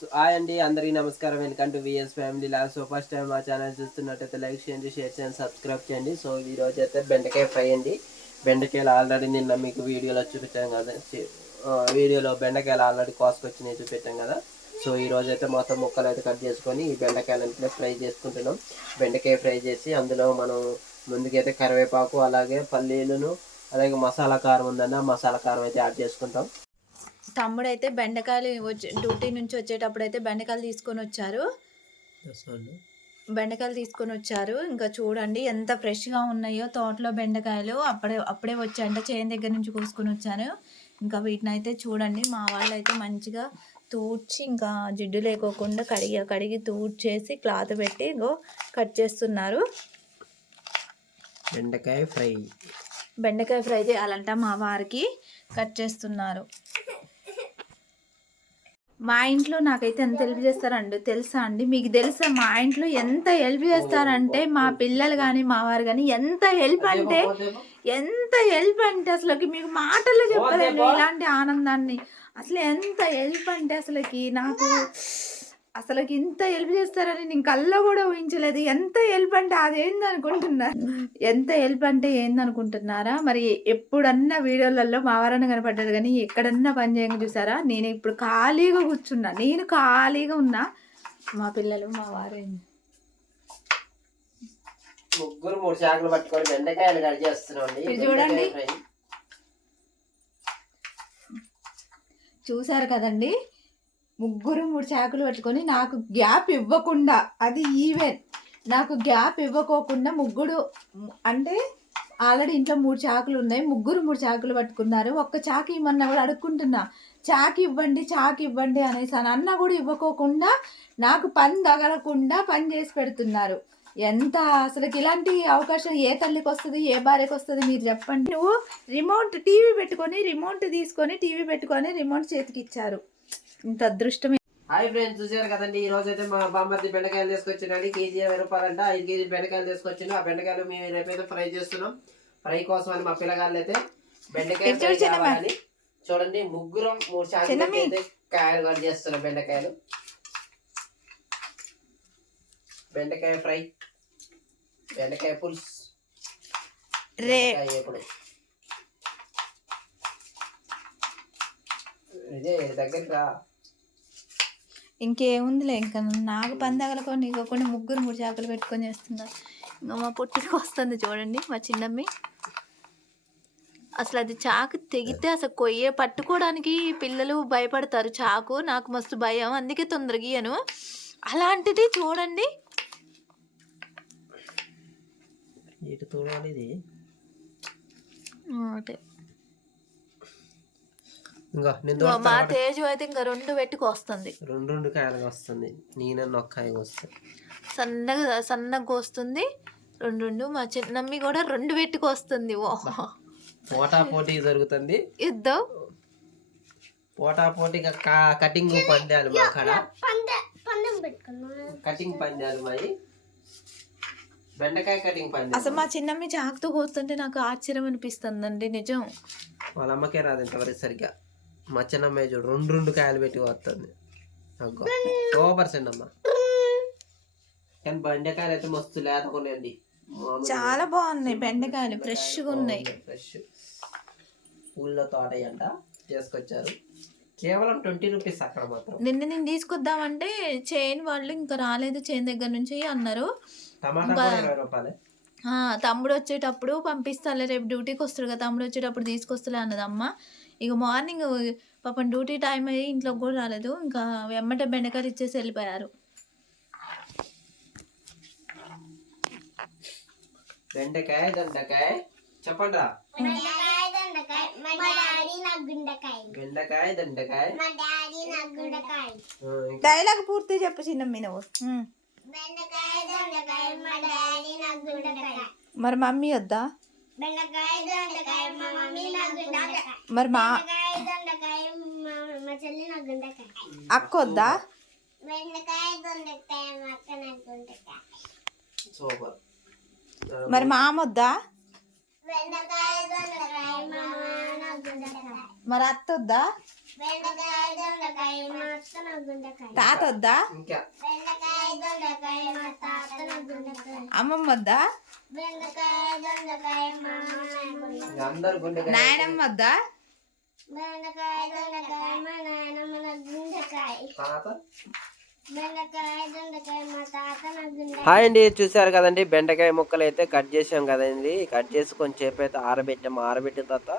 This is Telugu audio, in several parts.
హాయ్ అండి అందరికీ నమస్కారం. Welcome to V S family vlog so first time మా ఛానల్ చూస్తున్నట్టయితే లైక్ చేయండి షేర్ చేయండి సబ్స్క్రైబ్ చేయండి. సో ఈ రోజు అయితే బెండకాయ ఫ్రై అండి. బెండకాయలు ఆల్రెడీ నిన్న మీకు వీడియోలో చూపించాం కదా వీడియోలో బెండకాయలు ఆల్రెడీ కోసుకొచ్చినాయి చూపించాం కదా. సో ఈ రోజు అయితే మొత్తం ముక్కలు అయితే కట్ చేసుకొని ఈ బెండకాయలు ఫ్రై చేసుకుంటున్నాం. బెండకాయ ఫ్రై చేసి అందులో మనం ముందుకైతే కరివేపాకు అలాగే పల్లీలను అలాగే మసాలా కారం ఉందన్న మసాలా కారం అయితే యాడ్ చేసుకుంటాం. తమ్ముడు అయితే బెండకాయలు వచ్చి డ్యూటీ నుంచి వచ్చేటప్పుడు అయితే బెండకాయలు తీసుకొని వచ్చారు. బెండకాయలు తీసుకొని వచ్చారు. ఇంకా చూడండి ఎంత ఫ్రెష్గా ఉన్నాయో తోటలో బెండకాయలు. అప్పుడే అప్పుడే వచ్చాయంట చేను దగ్గర నుంచి కోసుకొని వచ్చాను. ఇంకా వీటిని అయితే చూడండి. మా వాళ్ళు అయితే మంచిగా తూడ్చి ఇంకా జిడ్డు లేకోకుండా కడిగి కడిగి తూడ్చేసి క్లాత్ పెట్టి ఇగో కట్ చేస్తున్నారు. బెండకాయ ఫ్రై. బెండకాయ ఫ్రై చేయాలంట మా వారికి. కట్ చేస్తున్నారు. మా ఇంట్లో నాకైతే ఎంత హెల్ప్ చేస్తారండి తెలుసా అండి? మీకు తెలుసా మా ఇంట్లో ఎంత హెల్ప్ చేస్తారంటే మా పిల్లలు కానీ మా వారు కానీ ఎంత హెల్ప్ అంటే ఎంత హెల్ప్ అంటే అసలుకి మీకు మాటల్లో చెప్పలేను ఇలాంటి ఆనందాన్ని. అసలు ఎంత హెల్ప్ అంటే అసలుకి నాకు అసలుకి ఇంత హెల్ప్ చేస్తారని నేను కల్లో కూడా ఊహించలేదు. ఎంత హెల్ప్ అంటే అదేంది అనుకుంటున్నా ఎంత హెల్ప్ అంటే ఏంది అనుకుంటున్నారా మరి ఎప్పుడన్నా వీడియోలలో మా వారన్న కనపడ్డారు కానీ ఎక్కడన్నా పని చేయక చూసారా? నేను ఇప్పుడు ఖాళీగా కూర్చున్నా. నేను ఖాళీగా ఉన్నా. మా పిల్లలు మా వారు? ముగ్గురు మూడు చాకులు పట్టుకొని బెండకాయలు కట్ చేస్తున్నాం చూడండి. చూసారు కదండి? ముగ్గురు మూడు చాకులు పట్టుకొని నాకు గ్యాప్ ఇవ్వకుండా అది ఈవెన్ నాకు గ్యాప్ ఇవ్వకోకుండా ముగ్గురు అంటే ఆల్రెడీ ఇంట్లో మూడు చాకులు ఉన్నాయి ముగ్గురు మూడు చాకులు పట్టుకున్నారు. ఒక్క చాకు ఇవ్వమన్నా కూడా అడుక్కుంటున్నా. చాకు ఇవ్వండి చాకు ఇవ్వండి అనేసి అని అన్న కూడా ఇవ్వకోకుండా నాకు పని తగలకుండా పని చేసి పెడుతున్నారు. ఎంత అసలు ఇలాంటి అవకాశం ఏ తల్లికి వస్తుంది ఏ భార్యకి వస్తుంది మీరు చెప్పండి. నువ్వు రిమోట్ టీవీ పెట్టుకొని రిమోట్ తీసుకొని టీవీ పెట్టుకొని రిమోట్ చేతికి ఇచ్చారు. ఇంత అదృష్టమే హాయ్ ఫ్రెండ్స్ చూసారు కదండి ఈ రోజు అయితే మా బామ్మర్ది బెండకాయలు తీసుకొచ్చిండండి కేజీ ఇరవై రూపాయలంట. ఐదు కేజీ బెండకాయలు తీసుకొచ్చిండు ఆ బెండకాయలు మేము రేపైతే ఫ్రై చేస్తున్నాం. ఫ్రై కోసం అని మా పిల్లగాళ్ళు అయితే బెండకాయ ఇది ఫ్రై చూడు చిన్నమ్మ. కావాలని చూడండి ముగ్గురు మూడు. అయితే కాయలు కట్ చేస్తున్నాం బెండకాయలు. బెండకాయ ఫ్రై బెండకాయ పులుసు. రే బెండకాయ ఎప్పుడు ఇదే దగ్గరికి రా ఇంకేముందిలే ఇంకా నాకు పని తగలకొని నీకోకుండా ముగ్గురు మూడు చాకులు పెట్టుకొని చేస్తున్నారు ఇంకా మా పుట్టికి వస్తుంది చూడండి మా చిన్నమ్మి. అసలు అది చాకు తెగితే అసలు కొయ్యే పట్టుకోవడానికి పిల్లలు భయపడతారు. చాకు నాకు మస్తు భయం అందుకే తొందరగా గీయను అలాంటిది చూడండి. అంటే ఇంకా నేను మా తేజు అయితే ఇంకా రెండు పెట్టుకు వస్తుంది. రెండు రెండు కాయలుగా వస్తుంది. నేనన్న ఒక్క కాయ వస్తుంది సన్నగా సన్నగా వస్తుంది రెండు రెండు మా చిన్నమ్మి కూడా రెండు పెట్టుకు వస్తుంది. ఓ. పోటా పోటీ జరుగుతుంది. యుద్ధం పోటా పోటీగా కటింగ్ పందాలు మా కాడ. కటింగ్ పందాలు మరి బెండకాయ కటింగ్ పందాలు. అసలు మా చిన్నమ్మి చాకుతో కోస్తుంటే నాకు ఆశ్చర్యం అనిపిస్తుందండి నిజం. వాళ్ళ అమ్మకే రాదు ఇంతవరకు సరిగ్గా. మా చిన్నమ్మాయి చూడు రెండు రెండు కాయలు పెట్టి వస్తుంది సూపర్ చిన్నమ్మ కానీ బెండకాయలు అయితే మస్తు లేతకున్నాయండి చాలా బాగున్నాయి బెండకాయలు ఫ్రెష్గా ఉన్నాయి. ఫ్రెష్. ఊళ్ళో తోట అంట చేసుకొచ్చారు కేవలం ట్వంటీ రూపీస్ అక్కడ మాత్రం. నిన్న నేను తీసుకొద్దామంటే చైన్ వాళ్ళు ఇంకా రాలేదు చైన్ దగ్గర నుంచి అన్నారు. తమ్ముడు వచ్చేటప్పుడు పంపిస్తాలే రేపు డ్యూటీకి వస్తారు కదా తమ్ముడు వచ్చేటప్పుడు తీసుకొస్తలే అన్నది అమ్మ ఇక మార్నింగ్ పాపం డ్యూటీ టైం అయ్యి ఇంట్లోకి కూడా రాలేదు. ఇంకా వెమ్మట బెండకాయలు ఇచ్చేసి వెళ్ళిపోయారు. బెండకాయ దొండకాయ. చెప్పండి రా బెండకాయ దొండకాయ. ఆ, ఇంకా? డైలాగ్ పూర్తి చెప్పు చిన్నమ్మి నువ్వు. మరి మమ్మీ వద్దా? మా మరి మా మా మా అక్క వద్దా మా మరి మామ వద్దా మరి అత్త వద్దా మా తాత వద్దా మా అమ్మమ్మ వద్దా నాయనమ్మ వద్దా? బెండకాయ దొండకాయ మా నాకు గుండకాయ. హాయ్ అండి చూసారు కదండి బెండకాయ ముక్కలు అయితే కట్ చేసాం కదండి. కట్ చేసి కొంచెంసేపు అయితే ఆరబెట్టాము. ఆరబెట్టిన తర్వాత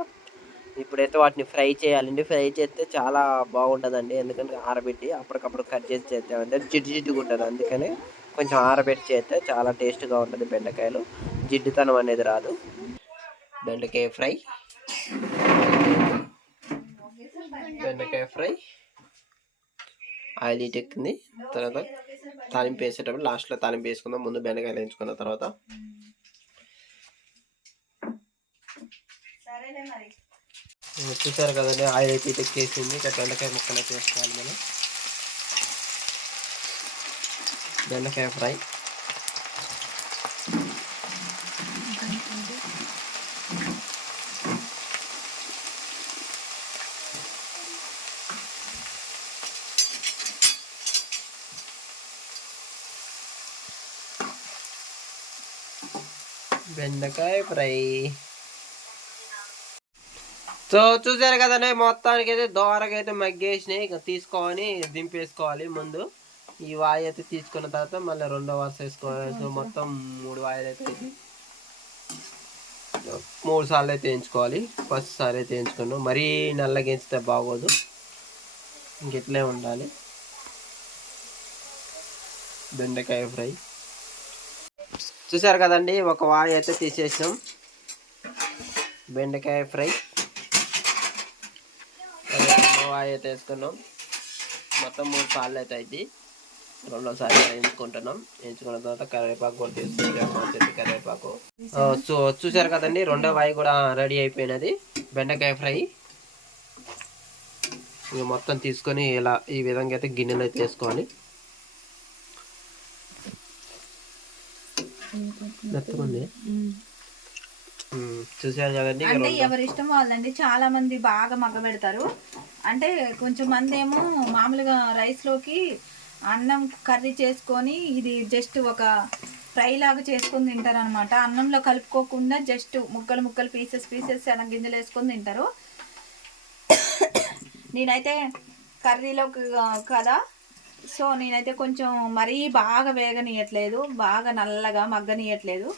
ఇప్పుడైతే వాటిని ఫ్రై చేయాలండి. ఫ్రై చేస్తే చాలా బాగుంటుందండి. ఎందుకంటే ఆరబెట్టి అప్పటికప్పుడు కట్ చేసి చేస్తామంటే జిడ్డు జిడ్డుగా ఉంటుంది అందుకని కొంచెం ఆరబెట్టి చేస్తే చాలా టేస్ట్గా ఉంటుంది బెండకాయలు. జిడ్డుతనం అనేది రాదు. బెండకాయ ఫ్రై. బెండకాయ ఫ్రై. ఆయిల్ హీట్ ఎక్కింది. తర్వాత తాలింపు వేసేటప్పుడు లాస్ట్లో తాలింపు వేసుకుందాం. ముందు బెండకాయలు వేయించుకున్న తర్వాత. చూసారు కదండి ఆయిల్ అయితే ఎక్కేసింది. ఇక బెండకాయ ముక్కలు అయితే వేసుకోవాలి మనం. బెండకాయ ఫ్రై. బెండకాయ ఫ్రై. సో చూసారు కదండి మొత్తానికి అయితే దోరగా అయితే మగ్గేసినాయి. ఇక తీసుకొని దింపేసుకోవాలి ముందు. ఈ వాయి అయితే తీసుకున్న తర్వాత మళ్ళీ రెండో వరుస వేసుకోవాలి. మొత్తం మూడు వాయిలు అయితే మూడు సార్లు అయితే వేయించుకోవాలి. ఫస్ట్ సారి అయితే వేయించుకున్నాం. మరీ నల్లగా వేయించితే బాగోదు. ఇంకెట్లే ఉండాలి. బెండకాయ ఫ్రై. చూసారు కదండి ఒక వాయి అయితే తీసేసినాం బెండకాయ ఫ్రై. వాయి అయితే వేసుకున్నాం. మొత్తం మూడు సార్లు అయితే అవుతాయి రెండోసారి వేయించుకుంటున్నాం. వేయించుకున్న తర్వాత కరివేపాకు కూడా తీసుకుంటాం కరివేపాకు. ఆ, చూ చూసారు కదండి రెండో వాయి కూడా రెడీ అయిపోయినది బెండకాయ ఫ్రై. ఇక మొత్తం తీసుకొని ఇలా ఈ విధంగా అయితే గిన్నెలో అయితే వేసుకోవాలి మెత్తకుంది చూసారు కదండి అంటే ఎవరి ఇష్టం వాళ్ళండి చాలా మంది బాగా మగ్గ పెడతారు అంటే కొంచెం మంది ఏమో మామూలుగా రైస్లోకి అన్నం కర్రీ చేసుకొని ఇది జస్ట్ ఒక ఫ్రై లాగా చేసుకొని తింటారు అనమాట అన్నంలో కలుపుకోకుండా జస్ట్ ముక్కలు ముక్కలు పీసెస్ పీసెస్ అలా గింజలు వేసుకొని తింటారు. నేనైతే కర్రీలోకి కదా సో నేనైతే కొంచెం మరీ బాగా వేగనీయట్లేదు. బాగా నల్లగా మగ్గనీయట్లేదు.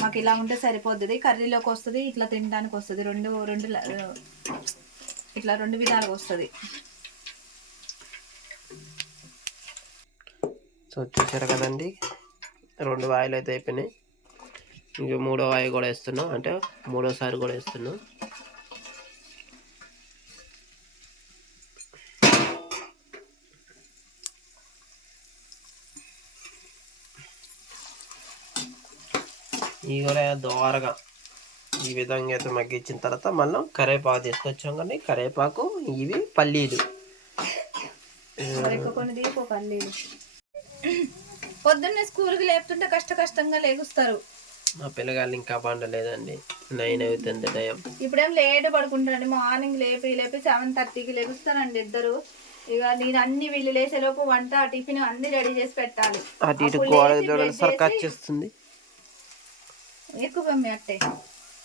మాకు ఇలా ఉంటే సరిపోతుంది కర్రీలోకి వస్తుంది ఇట్లా తినడానికి వస్తుంది రెండు రెండు ఇట్లా రెండు విధాలుగా వస్తుంది. సో చూసారు కదండి రెండు వాయిలు అయితే అయిపోయినాయి. ఇంక మూడో వాయి కూడా వేస్తున్నాం అంటే మూడోసారి కూడా వేస్తున్నాం. ఇవి కూడా దోరగా ఈ విధంగా అయితే మగ్గించిన తర్వాత మళ్ళీ కరివేపాకు తీసుకొచ్చాం కానీ కరివేపాకు ఇవి పల్లీలు ఎక్కువ కొన్ని తీసుకో పల్లీలు పొద్దున్నే స్కూల్కి లేపుతుంటే కష్ట కష్టంగా లేగుస్తారు. మా పిల్లగాళ్ళు ఇంకా పండలేదండి. నైన్ అవుతుంది టైం. ఇప్పుడేం లేట్ పడుకుంటారండి. మార్నింగ్ లేపి లేపి సెవెన్ థర్టీకి లేపుస్తారండి ఇద్దరు. ఇక నేను అన్ని వీళ్ళు లేసేలోపు వంట టిఫిన్ అన్ని రెడీ చేసి పెట్టాలి. అటు ఇటు అప్పుడు గోడ లేచి చూడండి బ్రష్ సర్కస్ చేసి- చేస్తుంది ఎక్కువ మమ్మీ అట్టే.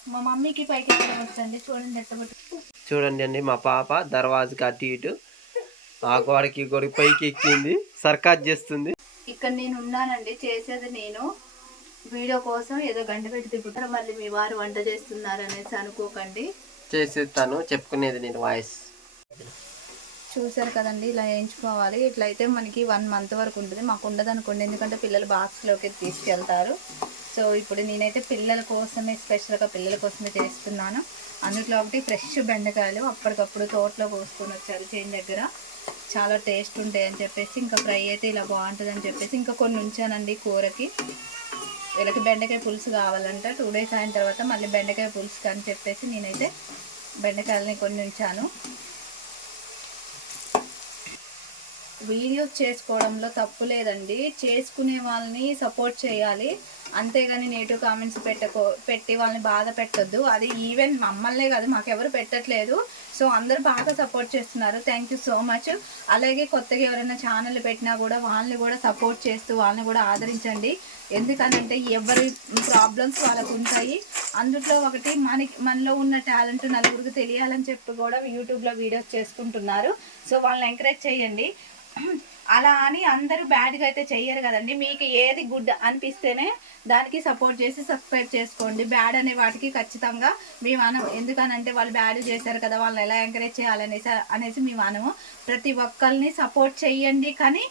మా మమ్మీకి పైకి వచ్చండి చూడండి ఎట్టబట్టు చూడండి అండి మా పాప దర్వాజకి అటు ఇటు ఆ గోడకి గోడకి పైకి ఎక్కింది. సర్కస్ చేస్తుంది ఇక్కడ నేను ఉన్నానండి చేసేది నేను. వీడియో కోసం ఏదో గంట పెట్టి తిప్పుతారు మళ్ళీ మీ వారు వంట చేస్తున్నారు అనేసి అనుకోకండి. చేసేది తను చెప్పుకునేది నేను వాయిస్. చూసారు కదండి ఇలా వేయించుకోవాలి. ఇట్లా అయితే మనకి వన్ మంత్ వరకు ఉంటుంది. మాకు ఉండదు అనుకోండి ఎందుకంటే పిల్లలు బాక్స్లోకి తీసుకెళ్తారు. సో ఇప్పుడు నేనైతే పిల్లల కోసమే స్పెషల్గా పిల్లల కోసమే చేస్తున్నాను. అందులో ఒకటి ఫ్రెష్ బెండకాయలు అప్పటికప్పుడు తోటలో కోసుకొని వచ్చారు చేను దగ్గర. చాలా టేస్ట్ ఉంటాయి అని చెప్పేసి ఇంకా ఫ్రై అయితే ఇలా బాగుంటుంది అని చెప్పేసి ఇంకా కొన్ని ఉంచానండి కూరకి. వీళ్ళకి బెండకాయ పులుసు కావాలంట. టూ డేస్ అయిన తర్వాత మళ్ళీ బెండకాయ పులుసు అని చెప్పేసి నేనైతే బెండకాయలని కొన్ని ఉంచాను. వీడియోస్ చేసుకోవడంలో తప్పు లేదండి. చేసుకునే వాళ్ళని సపోర్ట్ చేయాలి. అంతేగాని నేటివ్ కామెంట్స్ పెట్టకో పెట్టి వాళ్ళని బాధ పెట్టద్దు. అది ఈవెన్ మమ్మల్నే కాదు మాకెవరు పెట్టట్లేదు. సో అందరు బాగా సపోర్ట్ చేస్తున్నారు. థ్యాంక్ యూ సో మచ్ అలాగే కొత్తగా ఎవరైనా ఛానల్ పెట్టినా కూడా వాళ్ళని కూడా సపోర్ట్ చేస్తూ వాళ్ళని కూడా ఆదరించండి. ఎందుకనంటే ఎవరి ప్రాబ్లమ్స్ వాళ్ళకు ఉంటాయి అందులో ఒకటి మనకి మనలో ఉన్న టాలెంట్ నలుగురికి తెలియాలని చెప్పి కూడా యూట్యూబ్లో వీడియోస్ చేసుకుంటున్నారు. సో వాళ్ళని ఎంకరేజ్ చేయండి. అలా అని అందరూ బ్యాడ్గా అయితే చెయ్యరు కదండి. మీకు ఏది గుడ్ అనిపిస్తేనే దానికి సపోర్ట్ చేసి సబ్స్క్రైబ్ చేసుకోండి. బ్యాడ్ అనే వాటికి ఖచ్చితంగా మేము అనం ఎందుకనంటే వాళ్ళు బ్యాడ్ చేశారు కదా వాళ్ళని ఎలా ఎంకరేజ్ చేయాలనేసి అనేసి మేము అనము ప్రతి ఒక్కరిని సపోర్ట్ చెయ్యండి కానీ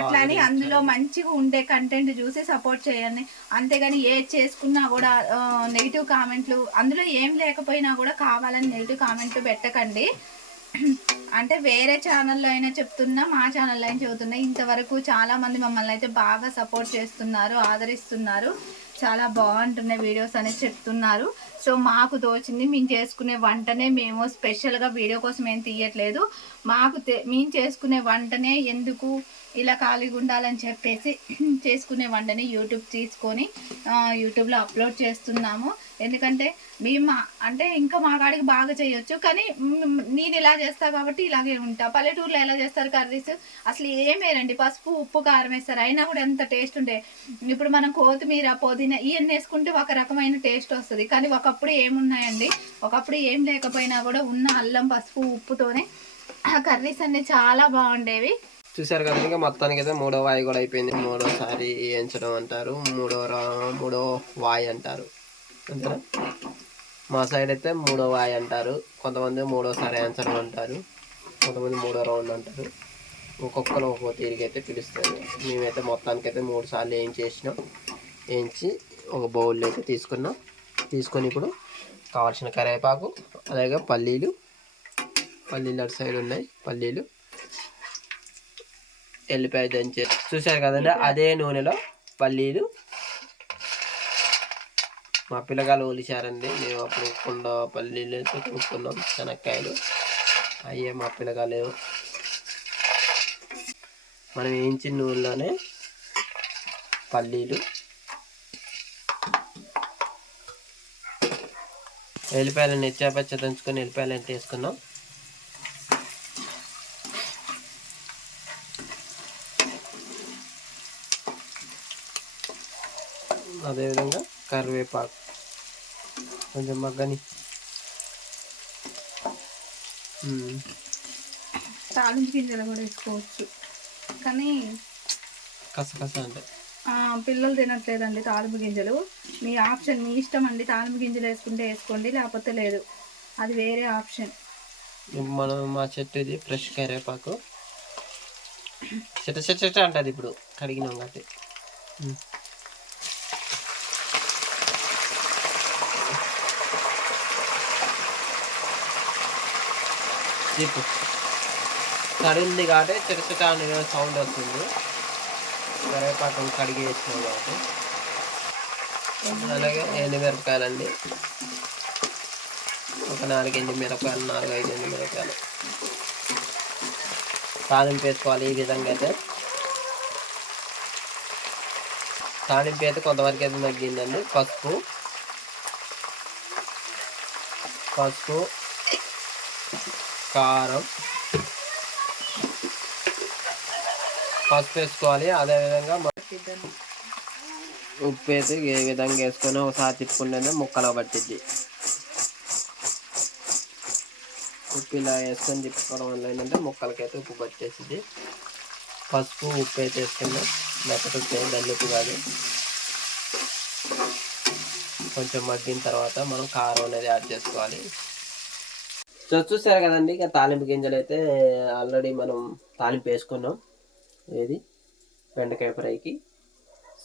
అట్లాని అందులో మంచిగా ఉండే కంటెంట్ చూసి సపోర్ట్ చేయండి. అంతేగాని ఏది చేసుకున్నా కూడా నెగిటివ్ కామెంట్లు అందులో ఏం లేకపోయినా కూడా కావాలని నెగిటివ్ కామెంట్లు పెట్టకండి. అంటే వేరే ఛానల్లో అయినా చెప్తున్నా మా ఛానల్లో అయినా చెబుతున్నా ఇంతవరకు చాలా మంది మమ్మల్ని అయితే బాగా సపోర్ట్ చేస్తున్నారు ఆదరిస్తున్నారు. చాలా బాగుంటున్నాయి వీడియోస్ అనేది చెప్తున్నారు. సో మాకు తోచింది మేము చేసుకునే వంటనే మేము స్పెషల్గా వీడియో కోసం ఏం తీయట్లేదు. మాకు తె- మేము చేసుకునే వంటనే ఎందుకు ఇలా ఖాళీగా ఉండాలని చెప్పేసి చేసుకునే వంటనే యూట్యూబ్ తీసుకొని యూట్యూబ్లో అప్లోడ్ చేస్తున్నాము. ఎందుకంటే మేము మా- అంటే ఇంకా మా కాడికి బాగా చేయొచ్చు కానీ నేను ఇలా చేస్తా కాబట్టి ఇలాగే ఉంటా. పల్లెటూరులో ఎలా చేస్తారు కర్రీస్? అసలు ఏమేరండి పసుపు ఉప్పు కారం వేస్తారు. అయినా కూడా ఎంత టేస్ట్ ఉండే ఇప్పుడు మనం కొత్తిమీర పుదీనా ఇవన్నీ వేసుకుంటే ఒక రకమైన టేస్ట్ వస్తుంది. కానీ ఒకప్పుడు ఏమున్నాయండి? ఒకప్పుడు ఏం లేకపోయినా కూడా ఉన్న అల్లం పసుపు ఉప్పుతోనే ఆ కర్రీస్ అన్నీ చాలా బాగుండేవి. చూసారు కదా ఇంకా మొత్తానికి అయితే మూడో వాయి కూడా అయిపోయింది. మూడోసారి వేయించడం అంటారు మూడో మూడో వాయి అంటారు. అంతేనా మా సైడ్ అయితే మూడో వాయి అంటారు. కొంతమంది మూడోసారి ఆన్సర్ అంటారు. కొంతమంది మూడో రౌండ్ అంటారు. ఒక్కొక్కరు ఒక్కొక్క తీరికి అయితే పిలుస్తారు. మేమైతే మొత్తానికి అయితే మూడు సార్లు ఏం చేసినాం. వేయించి ఒక బౌల్లో అయితే తీసుకున్నాం. తీసుకొని ఇప్పుడు కావాల్సిన కరివేపాకు అలాగే పల్లీలు. పల్లీలు అటు సైడ్ ఉన్నాయి. పల్లీలు. ఎల్లిపాయ దంచే చూశారు కదండి? అదే నూనెలో పల్లీలు మా పిల్లగాలు ఒలిచారండి మేము అప్పుడు కొండ పల్లీలు కొనుక్కున్నాం శనక్కాయలు అయ్యే మా పిల్లగాలు మనం వేయించిన నూనెలోనే పల్లీలు ఎల్లిపాయలు నెచ్చాపచ్చ దంచుకొని ఎల్లిపాయలు ఎంత వేసుకున్నాం. అదేవిధంగా కరివేపాకు. కొంచెం మగ్గని. తాలింపు గింజలు కూడా వేసుకోవచ్చు. కానీ కసకస అంటే. పిల్లలు తినట్లేదండి తాలింపు గింజలు. మీ ఆప్షన్ మీ ఇష్టం అండి తాలింపు గింజలు వేసుకుంటే వేసుకోండి లేకపోతే లేదు. అది వేరే ఆప్షన్. మనం మా చెట్టు ఇది ఫ్రెష్ కరివేపాకు. చెట్ట చెట్ట చెట్ట అంటది ఇప్పుడు కడిగినాం కాబట్టి. జిప్ కడింది కాబట్టి చిట అనే సౌండ్ వస్తుంది. కరివేపాకు కడిగి వేసినాం కాబట్టి అలాగే ఎండుమిరపకాయలండి ఒక నాలుగు ఎండు మిరపకాయలు నాలుగు ఐదు ఎండు మిరపకాయలు. తాలింపు వేసుకోవాలి ఈ విధంగా అయితే. తాలింపు అయితే కొంతవరకు అయితే తగ్గిందండి. పసుపు. పసుపు. కారం. పసుపు వేసుకోవాలి. అదేవిధంగా ఉప్పు వేసి ఏ విధంగా వేసుకొని ఒకసారి తిప్పుకుంటే ముక్కలు పట్టిద్ది. ఉప్పు ఇలా వేసుకొని తిప్పుకోవడం వల్ల ఏంటంటే ముక్కలకైతే ఉప్పు పట్టేసింది పసుపు ఉప్పు అయితే వేసుకున్నాం లేకపోతే ఉప్పు కాదు. కొంచెం మగ్గిన తర్వాత మనం కారం అనేది యాడ్ చేసుకోవాలి. సో చూసారు కదండి ఇక తాలింపు గింజలు అయితే ఆల్రెడీ మనం తాలింపు వేసుకున్నాం. ఏది? బెండకాయ ఫ్రైకి.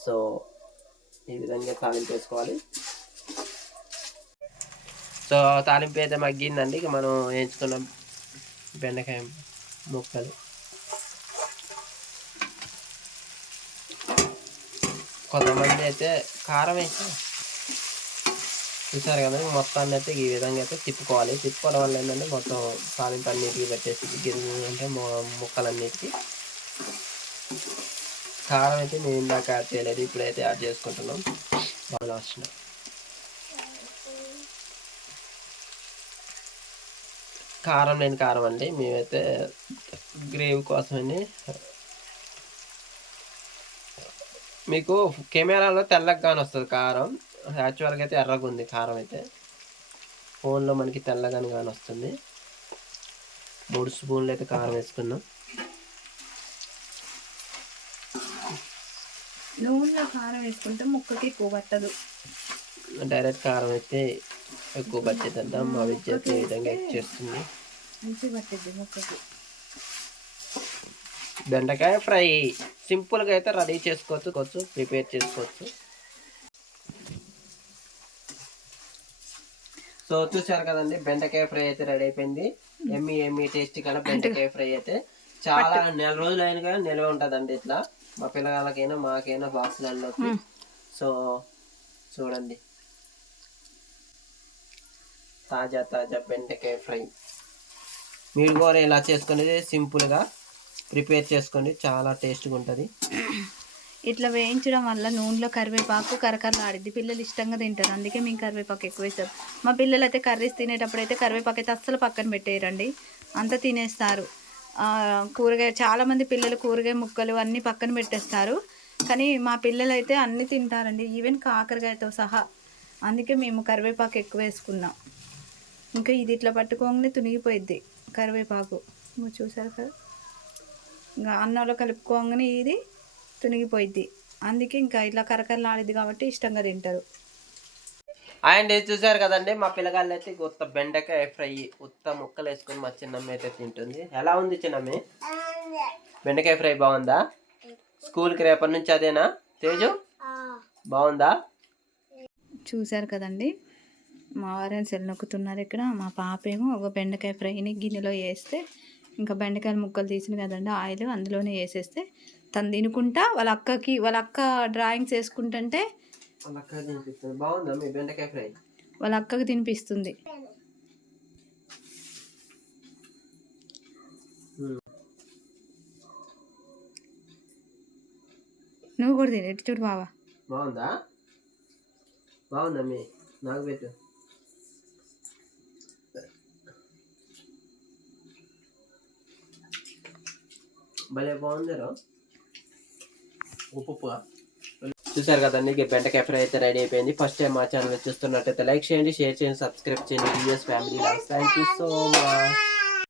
సో ఈ విధంగా తాలింపు వేసుకోవాలి. సో తాలింపు అయితే మగ్గిందండి ఇక మనం వేయించుకున్నాం బెండకాయ ముక్కలు. కొంతమంది అయితే కారం వేసి చూసారు కదా మొత్తాన్ని అయితే ఈ విధంగా అయితే తిప్పుకోవాలి. తిప్పుకోవడం వల్ల ఏంటంటే మొత్తం సాలింపు అన్నిటికీ పెట్టేసి గిన్నె అంటే మొ- ముక్కలన్నిటికీ. కారం అయితే మేము ఇందాక యాడ్ చేయలేదు ఇప్పుడైతే యాడ్ చేసుకుంటున్నాం. బాగా లాస్ట్ కారం లేని కారం అండి. మేమైతే గ్రేవీ కోసమని. మీకు కెమెరాలో తెల్లగానే వస్తుంది కారం. యాక్చువల్గా అయితే ఎర్రగా ఉంది కారం అయితే ఫోన్లో మనకి తెల్లగానే కానీ వస్తుంది. మూడు స్పూన్లు అయితే కారం వేసుకున్నాం. నూనెలో కారం వేసుకుంటే ముక్కకి ఎక్కువ పట్టదు. డైరెక్ట్ కారం అయితే ఎక్కువ పట్టేదంట. మా విద్య ఈ విధంగా చేస్తుంది. పట్టిద్ది ముక్కకి. బెండకాయ ఫ్రై. సింపుల్గా అయితే రెడీ చేసుకోవచ్చు కొంచెం ప్రిపేర్ చేసుకోవచ్చు. సో చూసారు కదండి బెండకాయ ఫ్రై అయితే రెడీ అయిపోయింది. ఎమ్మి ఎమ్మి టేస్టీ కల బెండకాయ ఫ్రై అయితే. చాలా నెల రోజులు అయినగా నిల్వ ఉంటుందండి ఇట్లా. మా పిల్లగాళ్ళకైనా మాకైనా బాక్సులలోకి. సో చూడండి. తాజా తాజా బెండకాయ ఫ్రై. మీరు కూడా ఇలా చేసుకునేది సింపుల్గా ప్రిపేర్ చేసుకోండి. చాలా టేస్ట్గా ఉంటుంది. ఇట్లా వేయించడం వల్ల నూనెలో కరివేపాకు కరకరలాడిద్ది పిల్లలు ఇష్టంగా తింటారు. అందుకే మేము కరివేపాకు ఎక్కువ వేస్తాం. మా పిల్లలు అయితే కర్రీస్ తినేటప్పుడు అయితే కరివేపాకు అయితే అస్సలు పక్కన పెట్టేయరండి. అంత తినేస్తారు. కూరగాయ చాలామంది పిల్లలు కూరగాయ ముక్కలు అన్నీ పక్కన పెట్టేస్తారు. కానీ మా పిల్లలు అయితే అన్నీ తింటారండి. ఈవెన్ కాకరకాయతో సహా. అందుకే మేము కరివేపాకు ఎక్కువ వేసుకున్నాం. ఇంకా ఇది ఇట్లా పట్టుకోగానే తునిగిపోయిద్ది కరివేపాకు. చూసారు కదా? ఇంకా అన్నంలో కలుపుకోగానే ఇది తునిగిపోయిద్ది. అందుకే ఇంకా ఇట్లా కరకరలాడిద్ది కాబట్టి ఇష్టంగా తింటారు. అండ్ చూసారు కదండి మా పిల్లగాళ్ళు అయితే ఉత్త బెండకాయ ఫ్రై ఉత్త ముక్కలు వేసుకొని మా చిన్నమ్మ అయితే తింటుంది. ఎలా ఉంది చిన్నమ్మ? బెండకాయ ఫ్రై బాగుందా? స్కూల్కి రేపటి నుంచి అదేనా? తేజు? బాగుందా? చూశారు కదండి మా వారిని సెల్ నొక్కుతున్నారు ఇక్కడ. మా పాప ఏమో ఒక బెండకాయ ఫ్రైని గిన్నెలో వేస్తే ఇంకా బెండకాయల ముక్కలు తీసింది కదండి ఆయిల్ అందులోనే వేసేస్తే తను తినుకుంటా వాళ్ళ అక్కకి వాళ్ళ అక్క డ్రాయింగ్స్ వేసుకుంటుంటే వాళ్ళ అక్కకి తినిపిస్తుంది. నువ్వు కూడా తిని ఎటు చూడు బావా. బాగుందా? బాగుందా మీ? నాకు పెట్టు. భలే బాగుందిరా ఉప్పు చూసారు కదండి ఇక బెండకాయ ఫ్రై అయితే రెడీ అయిపోయింది. ఫస్ట్ టైం మా ఛానల్ చూస్తున్నట్టయితే లైక్ చేయండి షేర్ చేయండి సబ్స్క్రైబ్ చేయండి. U S family thank you so much